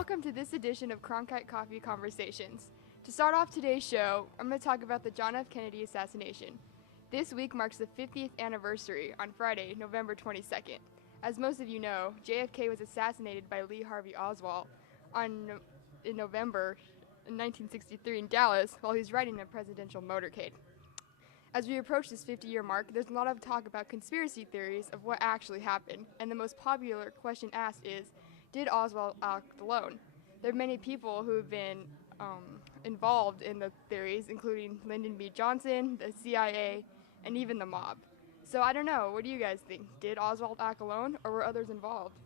welcome to this edition of Cronkite Coffee Conversations. To start off today's show, I'm going to talk about the John F. Kennedy assassination. This week marks the 50th anniversary on Friday, November 22nd. As most of you know, JFK was assassinated by Lee Harvey Oswald in November 1963 in Dallas while he was riding a presidential motorcade. As we approach this 50-year mark, there's a lot of talk about conspiracy theories of what actually happened, and the most popular question asked is, did Oswald act alone? There are many people who have been involved in the theories, including Lyndon B. Johnson, the CIA, and even the mob. So I don't know, what do you guys think? Did Oswald act alone, or were others involved?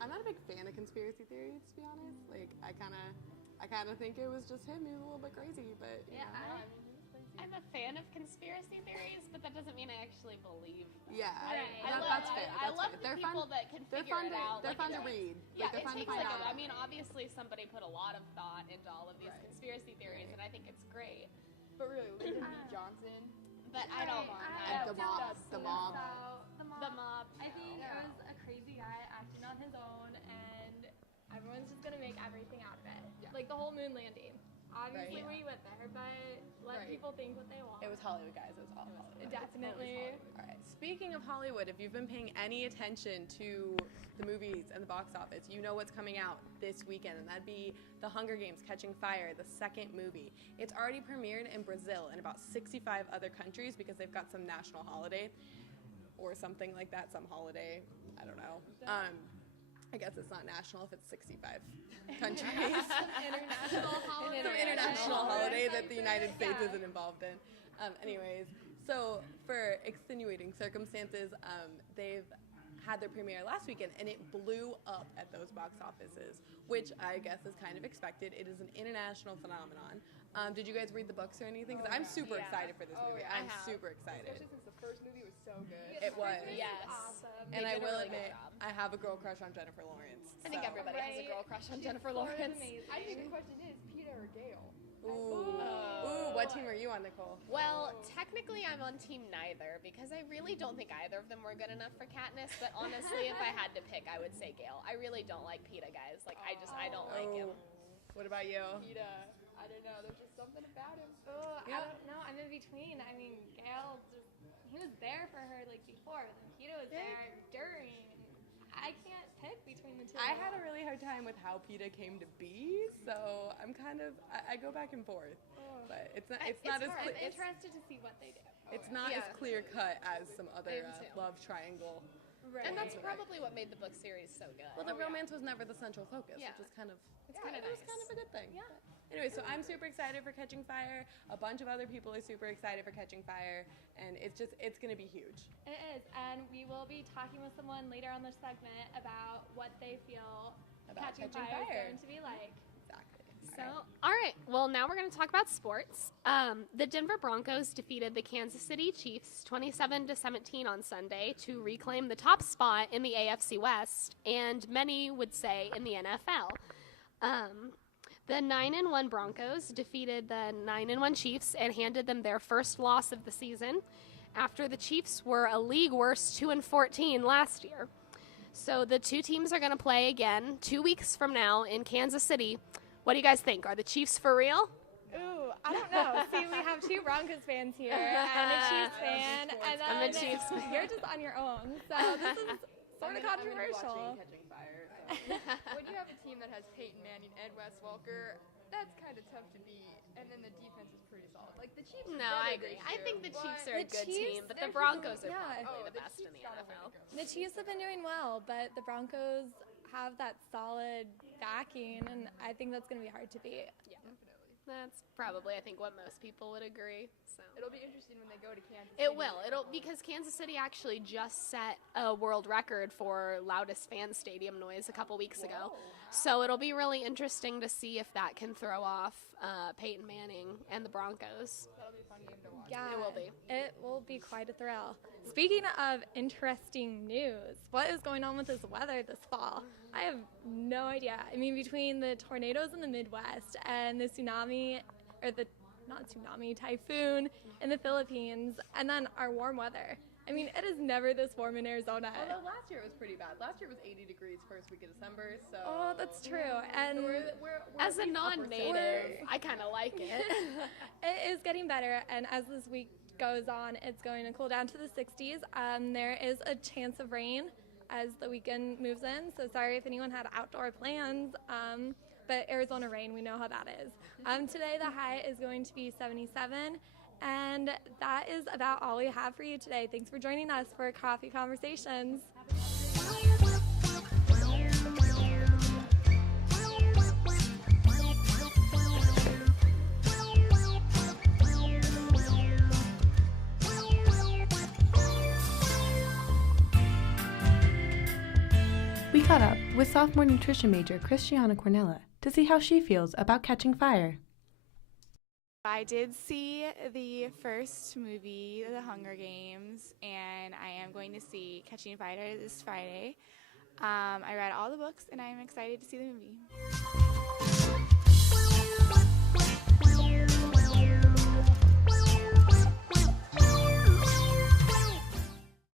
I'm not a big fan of conspiracy theories, to be honest. Like, I kind of think it was just him. He was a little bit crazy, but yeah. I'm a fan of conspiracy theories, but that doesn't mean I actually believe them. Yeah, that's fair. I love the people that can figure it out. They're fun to read. Yeah, they're it fun takes to find out. I mean, obviously somebody put a lot of thought into all of these conspiracy theories, and I think it's great. But really, Lyndon B. Johnson. But I don't mind. And the mob. The mob. I think it was a crazy guy acting on his own, and everyone's just gonna make everything out of it. Yeah. Like the whole moon landing. Obviously, we went there, but let people think what they want. It was Hollywood, guys. It was all Hollywood. Definitely. All right. Speaking of Hollywood, if you've been paying any attention to the movies and the box office, you know what's coming out this weekend, and that'd be The Hunger Games: Catching Fire, the second movie. It's already premiered in Brazil and about 65 other countries because they've got some national holiday or something like that, some holiday. I don't know. I guess it's not national if it's 65 countries. International holiday. Some international holiday that the United States isn't involved in. Anyways, so for extenuating circumstances, they've had their premiere last weekend, and it blew up at those box offices, which I guess is kind of expected. It is an international phenomenon. Did you guys read the books or anything? Because I'm super excited for this movie. I'm super excited. Especially since the first movie was so good. It was. Yes. Awesome. And I will admit, I have a girl crush on Jennifer Lawrence. I think everybody has a girl crush on Jennifer Lawrence. I think the question is, Peter or Gail? Ooh, what team are you on, Nicole? Well, technically I'm on team neither because I really don't think either of them were good enough for Katniss, but honestly, if I had to pick, I would say Gale. I really don't like Peeta, guys. Like, I don't like him. What about you? Peeta, I don't know, there's just something about him. I don't know. I'm in between. I mean, Gail he was there for her like before, but then Peeta was there during. I can't pick between the two. I had a really hard time with how Peeta came to be, so I'm kind of I go back and forth, but it's not as I'm interested to see what they do. It's not as clear cut as some other love triangle. Right. And that's probably what made the book series so good. Well, the romance was never the central focus, which is kind of it's kind of nice. It was kind of a good thing. Yeah. Anyway, so I'm super excited for Catching Fire. A bunch of other people are super excited for Catching Fire, and it's going to be huge. It is, and we will be talking with someone later on this segment about what they feel About Catching Catching Fire is Fire. going to be like. Exactly. All right. Well, now we're going to talk about sports. The Denver Broncos defeated the Kansas City Chiefs 27-17 on Sunday to reclaim the top spot in the AFC West, and many would say in the NFL. The 9-1 Broncos defeated the 9-1 Chiefs and handed them their first loss of the season after the Chiefs were a league worst 2-14 last year. So the two teams are going to play again 2 weeks from now in Kansas City. What do you guys think? Are the Chiefs for real? Ooh, I don't know. See, we have two Broncos fans here and a Chiefs fan, and then I'm a Chiefs fan. You're just on your own. So this is sort of controversial. Catching Fire. When you have a team that has Peyton Manning and Wes Welker, that's kind of tough to beat. And then the defense is pretty solid. Like the Chiefs. No, I agree. I think the Chiefs are a good team, but the Broncos are probably the best in the NFL. The Chiefs have been doing well, but the Broncos have that solid backing, and I think that's going to be hard to beat. Yeah, that's probably, I think, what most people would agree. So it'll be interesting when they go to Kansas City. It will. Because Kansas City actually just set a world record for loudest fan stadium noise a couple weeks ago. So it'll be really interesting to see if that can throw off Peyton Manning and the Broncos. That'll be a fun game to watch. Yeah, it will be. It will be quite a thrill. Speaking of interesting news, what is going on with this weather this fall? I have no idea. I mean, between the tornadoes in the Midwest and the typhoon in the Philippines, and then our warm weather. I mean, it is never this warm in Arizona. Although last year it was pretty bad. Last year it was 80 degrees first week of December, so... Oh, that's true. And so we're as a at least upper non-native, 70s. I kind of like it. it is getting better, and as this week goes on, it's going to cool down to the 60s. There is a chance of rain as the weekend moves in, so sorry if anyone had outdoor plans, but Arizona rain, we know how that is. Today the high is going to be 77, and that is about all we have for you today. Thanks for joining us for Coffee Conversations. We caught up with sophomore nutrition major Christiana Cornella to see how she feels about catching fire. I did see the first movie, The Hunger Games, and I am going to see Catching Fire this Friday. I read all the books, and I am excited to see the movie.